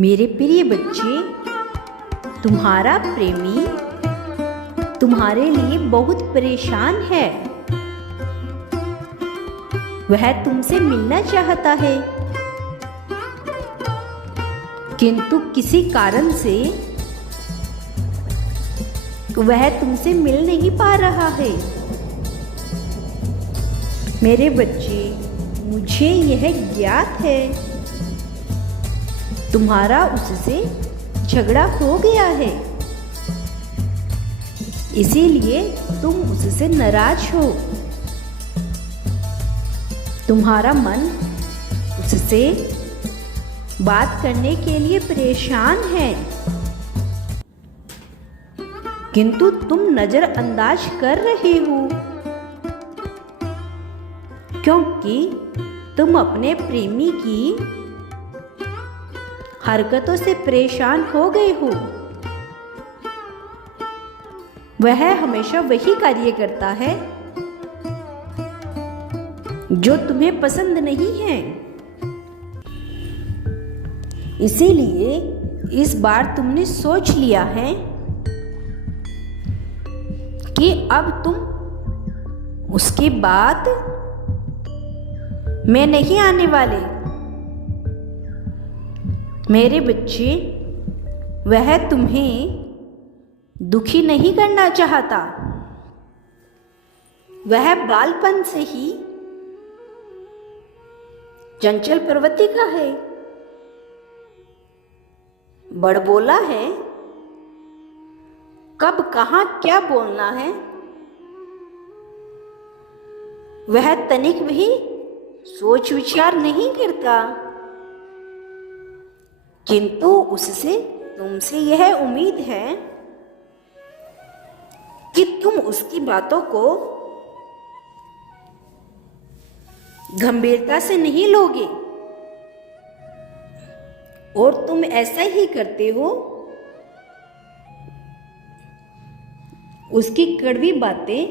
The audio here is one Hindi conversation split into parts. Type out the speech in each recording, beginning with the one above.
मेरे प्रिय बच्चे, तुम्हारा प्रेमी तुम्हारे लिए बहुत परेशान है। वह तुमसे मिलना चाहता है, किंतु किसी कारण से वह तुमसे मिल नहीं पा रहा है। मेरे बच्चे, मुझे यह ज्ञात है तुम्हारा उससे झगड़ा हो गया है, इसीलिए तुम उससे नाराज हो। तुम्हारा मन उससे बात करने के लिए परेशान है, किंतु तुम नजरअंदाज कर रहे हो, क्योंकि तुम अपने प्रेमी की हरकतों से परेशान हो गए हो। वह हमेशा वही कार्य करता है जो तुम्हें पसंद नहीं है, इसीलिए इस बार तुमने सोच लिया है कि अब तुम उसकी बात में नहीं आने वाले। मेरे बच्चे, वह तुम्हें दुखी नहीं करना चाहता। वह बालपन से ही चंचल प्रवृत्ति का है, बड़बोला है, कब कहाँ क्या बोलना है वह तनिक भी सोच विचार नहीं करता, किंतु उससे तुमसे यह उम्मीद है कि तुम उसकी बातों को गंभीरता से नहीं लोगे, और तुम ऐसा ही करते हो। उसकी कड़वी बातें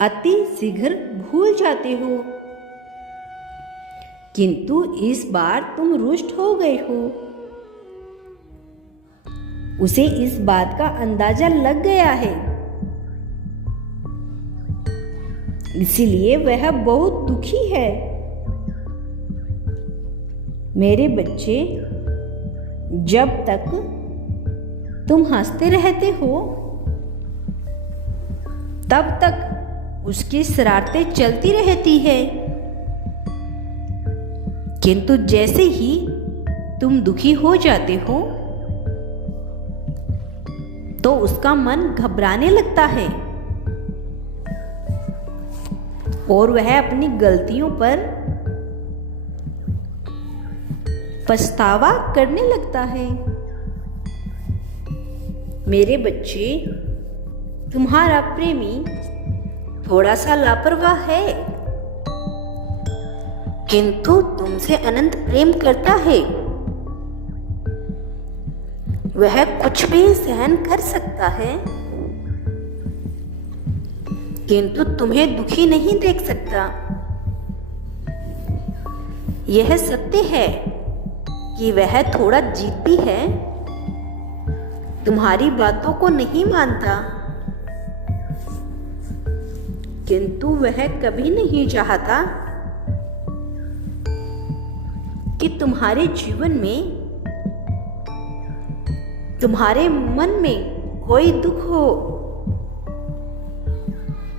अति शीघ्र भूल जाते हो, किंतु इस बार तुम रुष्ट हो गए हो। उसे इस बात का अंदाजा लग गया है, इसीलिए वह बहुत दुखी है। मेरे बच्चे, जब तक तुम हंसते रहते हो तब तक उसकी शरारतें चलती रहती है, किंतु जैसे ही तुम दुखी हो जाते हो तो उसका मन घबराने लगता है और वह अपनी गलतियों पर पछतावा करने लगता है। मेरे बच्चे, तुम्हारा प्रेमी थोड़ा सा लापरवाह है, किंतु तुमसे अनंत प्रेम करता है। वह कुछ भी सहन कर सकता है, किंतु तुम्हें दुखी नहीं देख सकता। यह सत्य है कि वह थोड़ा जिद्दी है, तुम्हारी बातों को नहीं मानता, किंतु वह कभी नहीं चाहता कि तुम्हारे जीवन में, तुम्हारे मन में कोई दुख हो।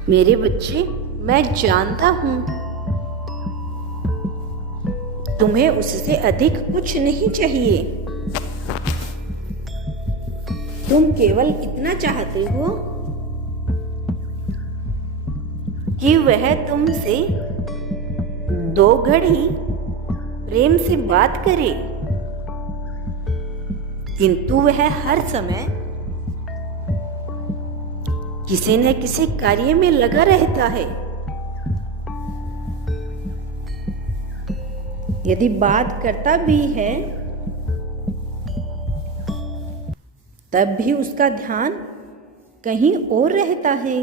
मेरे बच्चे, मैं जानता हूं तुम्हें उससे अधिक कुछ नहीं चाहिए। तुम केवल इतना चाहते हो कि वह तुमसे 2 घड़ी प्रेम से बात करे, किंतु वह हर समय किसी न किसी कार्य में लगा रहता है। यदि बात करता भी है तब भी उसका ध्यान कहीं और रहता है।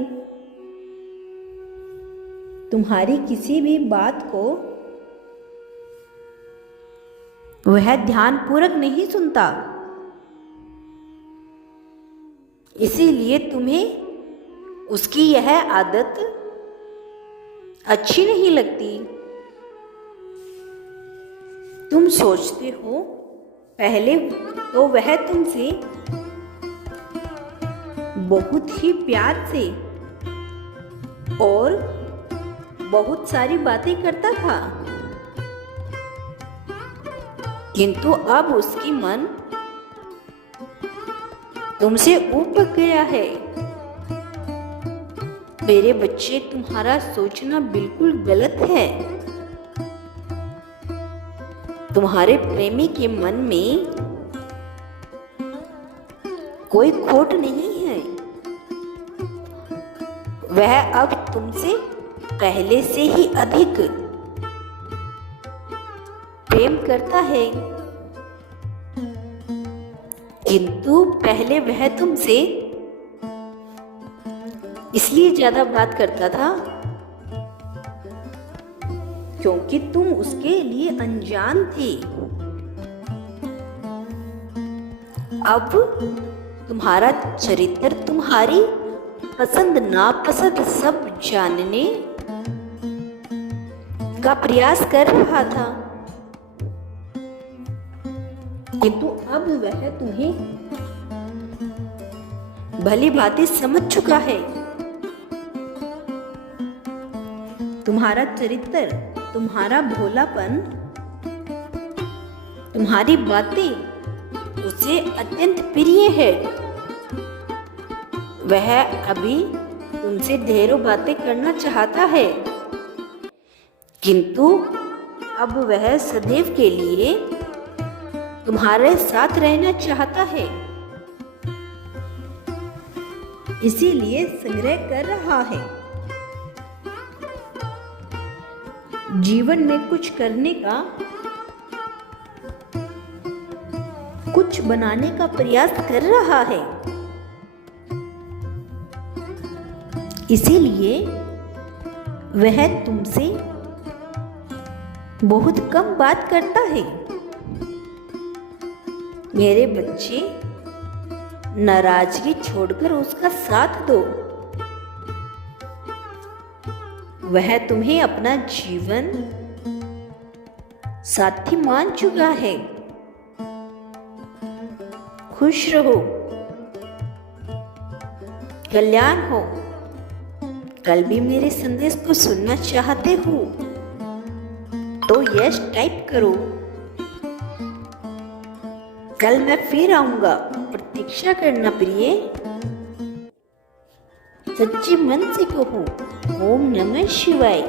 तुम्हारी किसी भी बात को वह ध्यानपूर्वक नहीं सुनता, इसीलिए तुम्हें उसकी यह आदत अच्छी नहीं लगती। तुम सोचते हो पहले तो वह तुमसे बहुत ही प्यार से और बहुत सारी बातें करता था, किंतु अब उसकी मन तुमसे ऊब गया है। मेरे बच्चे, तुम्हारा सोचना बिल्कुल गलत है। तुम्हारे प्रेमी के मन में कोई खोट नहीं है। वह अब तुमसे पहले से ही अधिक प्रेम करता है, किंतु पहले वह तुमसे इसलिए ज्यादा बात करता था क्योंकि तुम उसके लिए अनजान थे। अब तुम्हारा चरित्र, तुम्हारी पसंद नापसंद सब जानने का प्रयास कर रहा था, किंतु अब वह तुम्हें भली भांति समझ चुका है। तुम्हारा चरित्र, तुम्हारा भोलापन, तुम्हारी बातें उसे अत्यंत प्रिय है। वह अभी तुमसे ढेरों बातें करना चाहता है, किंतु अब वह सदैव के लिए तुम्हारे साथ रहना चाहता है, इसीलिए संग्रह कर रहा है। जीवन में कुछ करने का, कुछ बनाने का प्रयास कर रहा है, इसीलिए वह तुमसे बहुत कम बात करता है। मेरे बच्चे, नाराजगी छोड़कर उसका साथ दो। वह तुम्हें अपना जीवन साथी मान चुका है। खुश रहो, कल्याण हो। कल भी मेरे संदेश को सुनना चाहते हो तो यस टाइप करो। कल मैं फिर आऊंगा, प्रतीक्षा करना प्रिय। सच्चे मन से कहो, ओम नमः शिवाय।